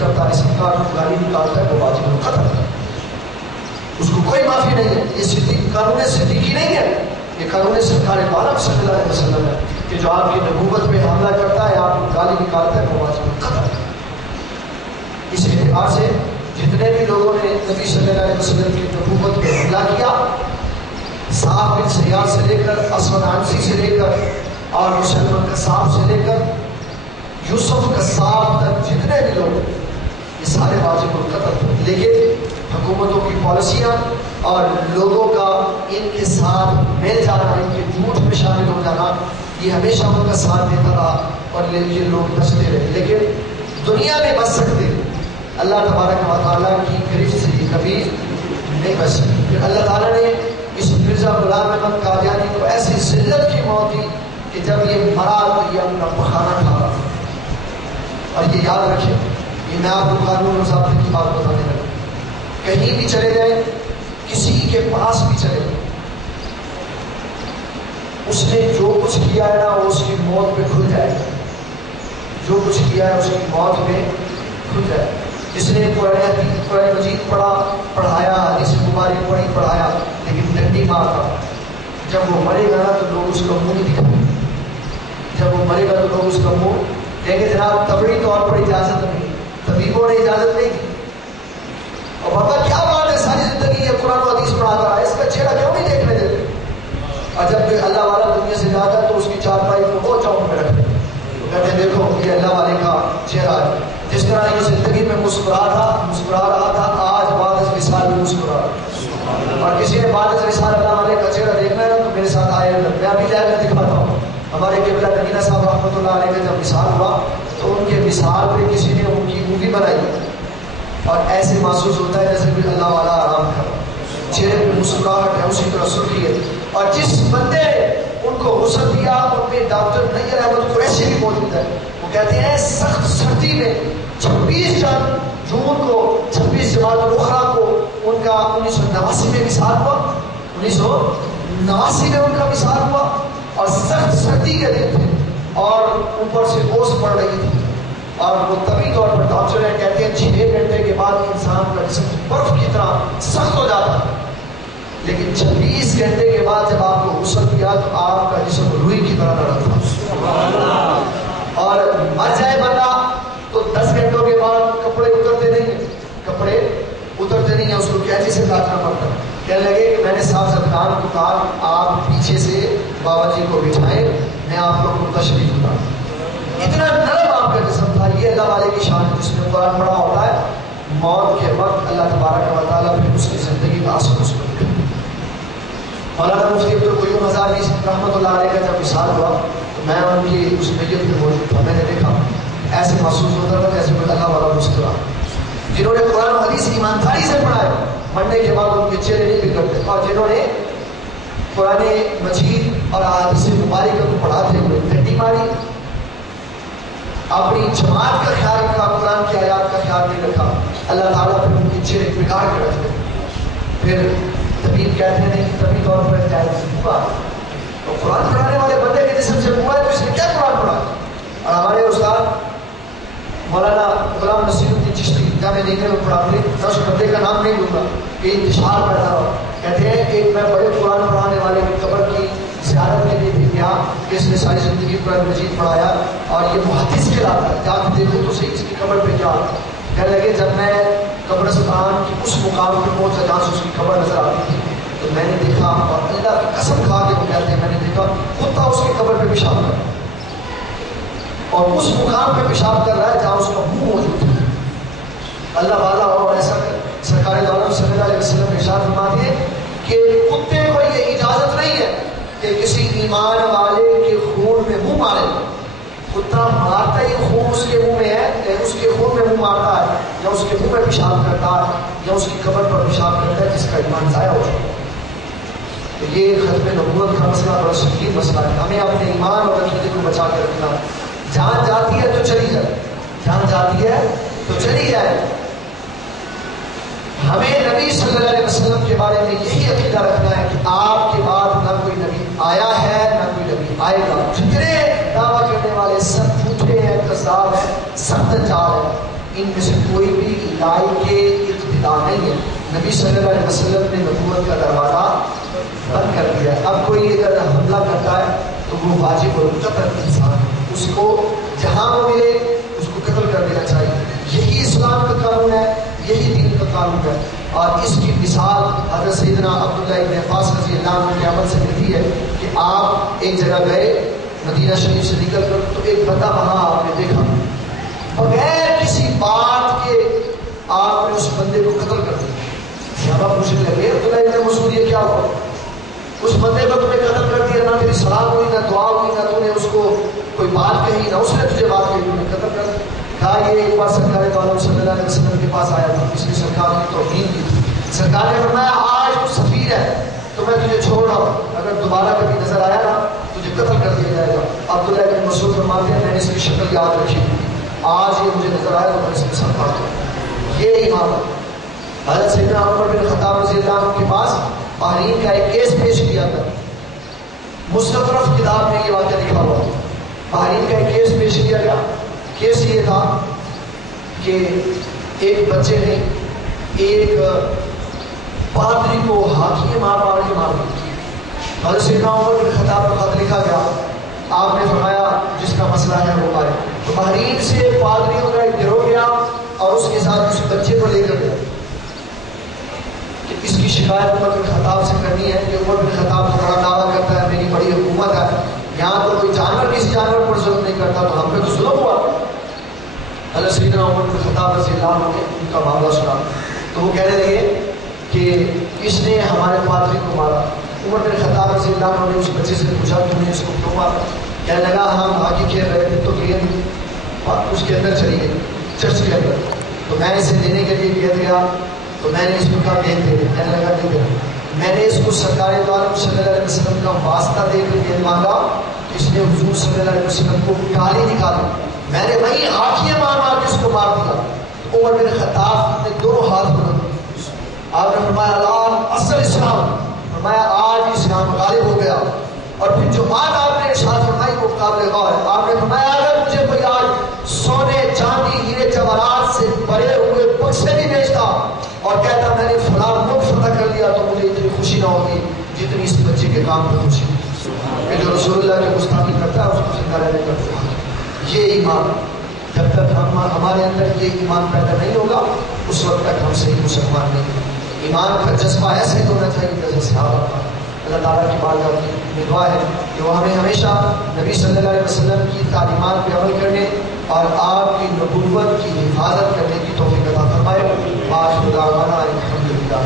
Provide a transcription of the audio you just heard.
کرتا ہے، صدقہ گالی نکالتا ہے تو واجب القتل، اس کو کوئی معافی نہیں ہے. یہ قانون صدیقی نہیں ہے، یہ قانون سرکار عالم صلی اللہ علیہ وسلم ہے کہ جو آپ کی نبوت پہ حملہ کرتا ہے، آپ کو گالی نکالتا ہے، وہ واجب القتل. اس اعتبار سے جتنے بھی لوگوں نے نبی صلی اللہ علیہ وسلم کی نبوت پہ حملہ کیا، صاحب بن سیار سے لے کر اسود عنسی سے لے کر اور مسلم قصاب سے لے کر یوسف قصاب تک، جتنے بھی لوگ، یہ سارے واجب القتل تھے. لیکن حکومتوں کی پالیسیاں اور لوگوں کا ان کے ساتھ مل جانا، ان کے جھوٹ میں شامل ہو جانا، یہ ہمیشہ ان کا ساتھ دیتا رہا اور یہ لوگ بچتے رہے. لیکن دنیا میں بچ سکتے، اللہ تبارک و تعالیٰ کی گرفت سے کبھی نہیں بچ سکتے. پھر اللہ تعالیٰ نے اس مرزا غلام احمد قادیانی کو ایسی ذلت کی موت دی کہ جب یہ مرا تو یہ اپنا پخانا کھا رہا. اور یہ یاد رکھیں، یہ میں آپ کو قانون و ضابطے کی بات بتانے لگا. کہیں بھی چلے جائیں، کسی کے پاس بھی چلے جائیں، اس نے جو کچھ کیا ہے نا وہ اس کی موت پہ کھل جائے گا. جو کچھ کیا ہے اس کی موت میں کھل جائے گا. جس نے قرآن مجید پڑھایا، حدیث مبارک پڑھی پڑھایا، لیکن ڈنڈی مارتا، جب وہ مرے گا نا تو لوگ اس کا منہ نہیں دکھائیں گے. جب وہ مرے گا تو لوگ اس کا منہ کہیں گے جناب طبعی طور پر اجازت نہیں، طبیبوں نے اجازت نہیں دی. اور بابا کیا بات ہے، ساری زندگی یہ قرآن و حدیث پڑھاتا رہا، اس کا چہرہ کیوں نہیں دیکھنے دیتے؟ اور جب اللہ والا دنیا سے جاتا ہے تو اس کی چارپائی کو وہ چوک میں رکھتے ہیں، کہتے ہیں دیکھو یہ اللہ والے کا چہرہ ہے. جس طرح یہ زندگی میں مسکرا رہا تھا، آج بعد از وصال بھی مسکرا رہا. اور کسی نے بعد از وصال اللہ والے کا چہرہ دیکھنا ہے نا تو میرے ساتھ آئے، میں ابھی جا کر دکھاتا ہوں. ہمارے قبلہ نگینہ صاحب رحمۃ اللہ علیہ کا جب وصال ہوا تو ان کے وصال پہ کسی نے ان کی مووی بنائی اور ایسے محسوس ہوتا ہے جیسے کوئی اللہ والا آرام کر رہا، چہرے پہ مسکراہٹ ہے، اسی طرح سرخی ہے. اور جس بندے ان کو غسل دیا ان میں ڈاکٹر نیر احمد قریشی بھی موجود ہے. وہ کہتے ہیں سخت سردی میں 26 جون کو 26 جماعت الاخرى کو ان کا 1989 میں وصال ہوا، 1989 میں ان کا وصال ہوا اور سخت سردی کے دن تھے اور اوپر سے اوس پڑ رہی تھی اور وہ طبی طور پر ڈاکٹر ہیں کہتے ہیں 6 گھنٹے کے بعد انسان کا جسم برف کی طرح سخت ہو جاتا ہے، لیکن 26 گھنٹے کے بعد جب آپ کو غسل کیا تو آپ کا جسم روئی کی طرح نرم تھا. اور مر جائے بندہ تو 10 گھنٹوں کے بعد کپڑے اترتے نہیں ہیں، اس کو کینچی سے کاٹنا پڑتا ہے. کہنے لگے کہ میں نے صاحب زبان کو کہا آپ پیچھے سے بابا جی کو بٹھائیں، میں آپ لوگوں کو تشریف بتاؤں. اتنا نرم آپ کا جسم تھا. یہ اللہ والے کی شان، جس میں قرآن پڑھا ہوتا ہے موت کے وقت اللہ تبارک و تعالیٰ پھر اس کی زندگی کا اثر اس کو دکھائے. مولانا مفتی عبدالقیوم ہزاروی رحمۃ اللہ علیہ کا جب وصال ہوا تو میں ان کی اس میت میں موجود تھا. میں نے دیکھا ایسے محسوس ہوتا تھا جیسے کوئی اللہ والا مسکرا. جنہوں نے قرآن و حدیث ایمانداری سے پڑھائے مرنے کے بعد ان کے چہرے نہیں بگڑتے، اور جنہوں نے قرآن مجید اور حدیث مبارکہ کو پڑھاتے ہوئے ڈنڈی ماری، اپنی جماعت کا خیال رکھا، قرآن کی آیات کا خیال نہیں رکھا، اللہ تعالیٰ پھر ان کے چہرے بگاڑ کے رکھتے. پھر طبیب کہتے ہیں کہ طبی طور پر جائز ہوا تو قرآن پڑھانے والے بندے کے جسم سے ہوا ہے تو اس نے کیا قرآن پڑھا. اور ہمارے استاد مولانا غلام نصیر الدین چشتی جامعہ مدینہ میں پڑھاتے ہیں، میں اس بندے کا نام نہیں لوں گا کہ انتشار پیدا ہوا. کہتے ہیں ایک میں بڑے قرآن پڑھانے والے کی قبر کی زیارت کے لیے بھی گیا کہ اس نے ساری زندگی قرآن مجید پڑھایا اور یہ محدث کہلاتا ہے، جا کے دیکھو تو صحیح اس کی قبر پہ کیا. کہنے لگے جب میں قبرستان کی اس مقام پہ پہنچا جہاں سے اس کی قبر نظر آتی تھی تو میں نے دیکھا، اور اللہ کی قسم کھا کے وہ کہتے ہیں میں نے دیکھا کتا اس کی قبر پہ پیشاب کر رہا ہے اور اس مقام پہ پیشاب کر رہا ہے جہاں اس کا منہ موجود ہے. اللہ والا اور ایسا سرکار دو عالم صلی اللہ علیہ وسلم ارشاد فرماتے ہیں کہ کتے کو یہ اجازت نہیں ہے کہ کسی ایمان والے کے خون میں منہ مارے. کتا مارتا ہی خون اس کے منہ میں ہے، اس کے خون میں منہ مارتا ہے یا اس کے منہ میں پیشاب کرتا ہے یا اس کی قبر پر پیشاب کرتا ہے جس کا ایمان ضائع ہو جائے. تو یہ ختم نبوت کا مسئلہ بڑا شدید مسئلہ ہے. ہمیں اپنے ایمان اور عقیدے کو بچا کے رکھنا. جان جاتی ہے تو چلی جائے، جان جاتی ہے تو چلی جائے. ہمیں نبی صلی اللہ علیہ وسلم کے بارے میں یہی عقیدہ رکھنا ہے کہ آپ کے بعد نہ کوئی نبی آیا ہے نہ کوئی نبی آئے گا. جتنے دعویٰ کرنے والے سب جھوٹے ہیں، کذاب ہیں، سب دجال ہیں. ان میں سے کوئی بھی لائی کے ابتدا نہیں ہے. نبی صلی اللہ علیہ وسلم نے نبوت کا دروازہ بند کر دیا ہے. اب کوئی اگر حملہ کرتا ہے تو وہ واجب القتل انسان ہے, اس کو جہاں وہ ملے اس کو قتل کر دینا چاہیے. یہی اسلام کا قانون ہے, یہی دین کا قانون ہے. اور اس کی مثال حضرت سیدنا عبداللہ ابن عباس رضی اللہ عنہ کے عمل سے ملتی ہے کہ آپ ایک جگہ گئے مدینہ شریف سے نکل کر, تو ایک بندہ وہاں آپ نے دیکھا, بغیر کسی بات کے آپ نے اس بندے کو قتل کر دیا. صحابہ پوچھنے لگے عبداللہ ابن مسعود یہ کیا ہوا؟ اس بندے کو تم نے قتل کر دیا, نہ تیری سلام ہوئی, نہ دعا ہوئی, نہ تو نے اس کو کوئی بات کہی, نہ اس نے تجھے بات کہی, تم نے قتل کر دیا. کہا یہ ایک بار سرکار دو عالم صلی اللہ علیہ وسلم کے پاس آیا تھا, اس نے سرکار کی توہین کی تھی. سرکار نے فرمایا آج تو سفیر ہے تو میں تجھے چھوڑ رہا ہوں, اگر دوبارہ کبھی نظر آیا نا تجھے قتل کر دیا جائے گا. عبداللہ ابن مسعود فرماتے ہیں میں نے اس کی شکل یاد رکھی, آج یہ مجھے نظر آیا تو میں اس کے ساتھ پڑھتا ہوں. یہ ایمان. حضرت سیدنا عمر بن خطاب رضی اللہ عنہ کے پاس بحرین کا ایک کیس پیش کیا تھا. مستطرف کتاب میں یہ واقعہ لکھا ہوا ہے. بحرین کا ایک کیس پیش کیا گیا. کیس یہ تھا کہ ایک بچے نے ایک پادری کو ہاتھی مار کے مار دیا. حضرت سیدنا عمر بن خطاب کا خط لکھا گیا, آپ نے فرمایا جس کا مسئلہ ہے وہ مارے. تو بحرین سے پادریوں کا ایک گروہ گیا اور اس کے ساتھ اس بچے کو لے کر گیا کہ اس کی شکایت عمر بن خطاب سے کرنی ہے کہ عمر بن خطاب تو بڑا دعویٰ کرتا ہے میری بڑی حکومت ہے, یہاں تو کوئی جانور کسی جانور پر ظلم نہیں کرتا, تو ہم پہ تو ظلم ہوا. حضرت سیدنا عمر بن خطاب رضی اللہ عنہ نے ان کا معاملہ سنا تو وہ کہنے لگے کہ اس نے ہمارے پادری کو مارا. عمر بن خطاب رضی اللہ عنہ نے اس بچے سے پوچھا تم نے اس کو کیوں مارا؟ کہنے لگا ہم ہاکی کھیل رہے تھے تو گیند اور اس کے اندر چلی گئی چرچ کے اندر, تو میں اسے لینے کے لیے گیند گیا تو میں نے اس کو کہا گیند دے دی. کہنے لگا نہیں دے. میں نے اس کو سرکار دو عالم صلی اللہ علیہ وسلم کا واسطہ دے کر گیند مانگا, اس نے حضور صلی اللہ علیہ وسلم کو گالی نکالی. میں نے وہی آنکھیں مار کے اس کو مار دیا. عمر بن خطاب نے دونوں ہاتھ بلند کیے. آپ نے فرمایا الان اصل اسلام, فرمایا آج اسلام غالب ہو گیا. اور پھر جو بات آپ نے ارشاد فرمائی وہ قابل غور ہے. آپ نے فرمایا اگر مجھے کوئی آج سونے چاندی ہیرے جواہرات سے بھرے ہوئے بکسے بھی بیچتا اور کہتا میں نے فلاں ملک فتح کر لیا تو مجھے اتنی خوشی نہ ہوگی جتنی اس بچے کے کام میں خوشی کہ جو رسول اللہ کی گستاخی کرتا ہے اس کو زندہ رہنے کرتا ہے. یہ ایمان جب تک ہمارے اندر یہ ایمان پیدا نہیں ہوگا اس وقت تک ہم صحیح مسلمان نہیں. ایمان کا جذبہ ایسے ہی ہونا چاہیے جیسے صحابہ کا. اللہ تعالیٰ کی بارگاہ کی دعا ہے کہ وہ ہمیں ہمیشہ نبی صلی اللہ علیہ وسلم کی تعلیمات پہ عمل کرنے اور آپ کی نبوت کی حفاظت کرنے کی توفیق عطا فرمائے. آخر دعوانا الحمدللہ.